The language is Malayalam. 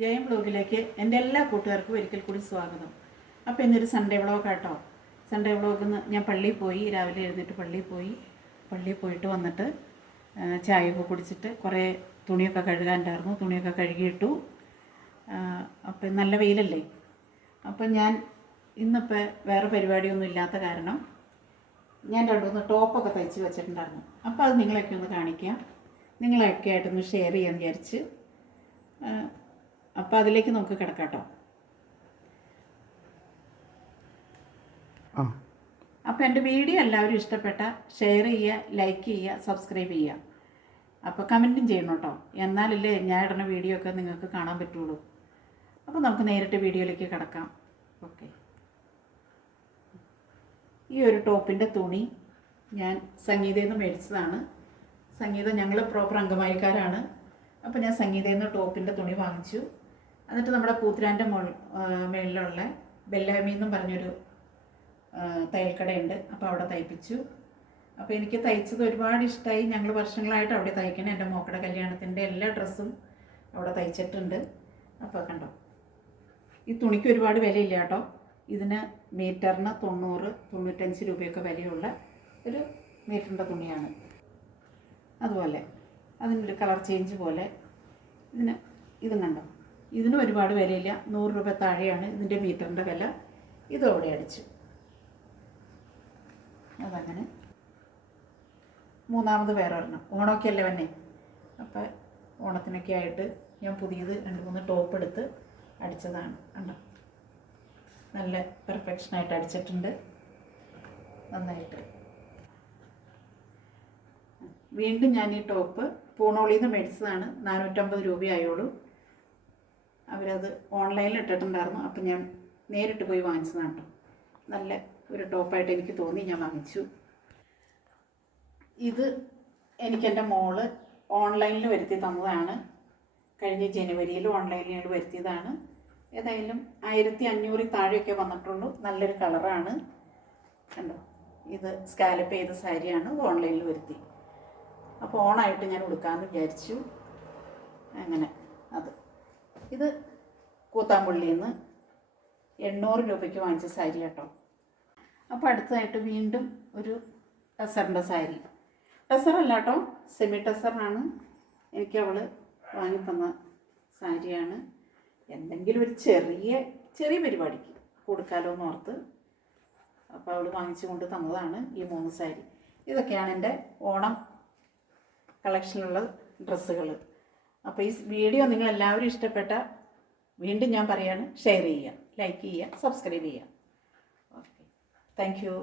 ജയം വ്ളോഗിലേക്ക് എൻ്റെ എല്ലാ കൂട്ടുകാർക്കും ഒരിക്കൽ കൂടി സ്വാഗതം. അപ്പോൾ ഇന്നൊരു സൺഡേ വ്ളോഗ് കേട്ടോ. സൺഡേ വ്ളോഗിൽ ഞാൻ പള്ളിയിൽ പോയി, രാവിലെ എഴുന്നേറ്റ് പള്ളിയിൽ പോയിട്ട് വന്നിട്ട് ചായയൊക്കെ കുടിച്ചിട്ട് കുറേ തുണിയൊക്കെ കഴുകാനുണ്ടായിരുന്നു. തുണിയൊക്കെ കഴുകിയിട്ടു. അപ്പം നല്ല വെയിലല്ലേ. അപ്പം ഞാൻ ഇന്നിപ്പോൾ വേറെ പരിപാടിയൊന്നും ഇല്ലാത്ത കാരണം ഞാൻ 2-3 ടോപ്പൊക്കെ തയ്ച്ച് വെച്ചിട്ടുണ്ടായിരുന്നു. അപ്പോൾ അത് നിങ്ങളെയൊക്കെ ഒന്ന് കാണിക്കാം, നിങ്ങളെയൊക്കെ ആയിട്ടൊന്ന് ഷെയർ ചെയ്യാൻ വിചാരിച്ച്. അപ്പോൾ അതിലേക്ക് നമുക്ക് കിടക്കാം കേട്ടോ. അപ്പോൾ എൻ്റെ വീഡിയോ എല്ലാവരും ഇഷ്ടപ്പെട്ട ഷെയർ ചെയ്യുക, ലൈക്ക് ചെയ്യുക, സബ്സ്ക്രൈബ് ചെയ്യുക. അപ്പോൾ കമൻറ്റും ചെയ്യണം കേട്ടോ, എന്നാലല്ലേ ഞാൻ ഇടുന്ന വീഡിയോ ഒക്കെ നിങ്ങൾക്ക് കാണാൻ പറ്റുള്ളൂ. അപ്പോൾ നമുക്ക് നേരിട്ട് വീഡിയോയിലേക്ക് കിടക്കാം. ഓക്കെ, ഈ ഒരു ടോപ്പിൻ്റെ തുണി ഞാൻ സംഗീതയിൽ നിന്ന് മേടിച്ചതാണ്. സംഗീത ഞങ്ങൾ പ്രോപ്പർ അങ്കമാലിക്കാരാണ്. അപ്പോൾ ഞാൻ സംഗീതയിൽ നിന്ന് ടോപ്പിൻ്റെ തുണി വാങ്ങിച്ചു. എന്നിട്ട് നമ്മുടെ പൂത്തിരാൻ്റെ മേളിലുള്ള ബെല്ലാമി എന്നും പറഞ്ഞൊരു തയ്യൽക്കടയുണ്ട്, അപ്പോൾ അവിടെ തയ്പ്പിച്ചു. അപ്പോൾ എനിക്ക് തയ്ച്ചത് ഒരുപാട് ഇഷ്ടമായി. ഞങ്ങൾ വർഷങ്ങളായിട്ട് അവിടെ തയ്ക്കണം. എൻ്റെ മോക്കടെ കല്യാണത്തിൻ്റെ എല്ലാ ഡ്രസ്സും അവിടെ തയ്ച്ചിട്ടുണ്ട്. അപ്പോൾ കണ്ടോ, ഈ തുണിക്ക് ഒരുപാട് വിലയില്ല കേട്ടോ. ഇതിന് മീറ്ററിന് 90-95 രൂപയൊക്കെ വിലയുള്ള ഒരു മീറ്ററിൻ്റെ തുണിയാണ്. അതുപോലെ അതിനൊരു കളർ ചേഞ്ച് പോലെ ഇതും കണ്ടോ, ഇതിന് ഒരുപാട് വിലയില്ല, 100 രൂപ താഴെയാണ് ഇതിൻ്റെ മീറ്ററിൻ്റെ വില. ഇതോടെ അടിച്ചു. അതങ്ങനെ മൂന്നാമത് വേറെ ഒരെണ്ണം, ഓണമൊക്കെ അല്ലേ വന്നെ. അപ്പോൾ ഓണത്തിനൊക്കെ ആയിട്ട് ഞാൻ പുതിയത് 2-3 ടോപ്പ് എടുത്ത് അടിച്ചതാണ്. കണ്ടോ, നല്ല പെർഫെക്ഷനായിട്ട് അടിച്ചിട്ടുണ്ട്, നന്നായിട്ട്. വീണ്ടും ഞാൻ ഈ ടോപ്പ് പൂണോളിൽ നിന്ന് മേടിച്ചതാണ്. 450 രൂപയായുള്ളൂ. അവരത് ഓൺലൈനിൽ ഇട്ടിട്ടുണ്ടായിരുന്നു. അപ്പം ഞാൻ നേരിട്ട് പോയി വാങ്ങിച്ചതാണ് കേട്ടോ. നല്ല ഒരു ടോപ്പായിട്ട് എനിക്ക് തോന്നി, ഞാൻ വാങ്ങിച്ചു. ഇത് എനിക്കെൻ്റെ മോള് ഓൺലൈനിൽ വരുത്തി തന്നതാണ്. കഴിഞ്ഞ ജനുവരിയിൽ ഓൺലൈനിൽ വരുത്തിയതാണ്. ഏതായാലും 1500 താഴെയൊക്കെ വന്നിട്ടുള്ളൂ. നല്ലൊരു കളറാണ് കണ്ടോ. ഇത് സ്കാലപ്പ് ചെയ്ത സാരിയാണ്, ഓൺലൈനിൽ വരുത്തി. അപ്പോൾ ഓണായിട്ട് ഞാൻ ഉടുക്കാമെന്ന് വിചാരിച്ചു. അങ്ങനെ ഇത് കൂത്താമ്പള്ളിയിൽ നിന്ന് 800 രൂപയ്ക്ക് വാങ്ങിച്ച സാരി കേട്ടോ. അപ്പോൾ അടുത്തതായിട്ട് വീണ്ടും ഒരു ടസറിൻ്റെ സാരി. ടസറല്ല കേട്ടോ, സെമി ടസറാണ്. എനിക്ക് അവൾ വാങ്ങിത്തന്ന സാരിയാണ്. എന്തെങ്കിലും ഒരു ചെറിയ പരിപാടിക്ക് കൊടുക്കാമല്ലോ എന്ന് ഓർത്ത് അപ്പോൾ അവൾ വാങ്ങിച്ചു കൊണ്ട് തന്നതാണ് ഈ 3 സാരി. ഇതൊക്കെയാണ് എൻ്റെ ഓണം കളക്ഷനിലുള്ള ഡ്രസ്സുകൾ. അപ്പോൾ ഈ വീഡിയോ നിങ്ങളെല്ലാവരും ഇഷ്ടപ്പെട്ട, വീണ്ടും ഞാൻ പറയാണ്, ഷെയർ ചെയ്യുക, ലൈക്ക് ചെയ്യുക, സബ്സ്ക്രൈബ് ചെയ്യുക. Okay, thank you.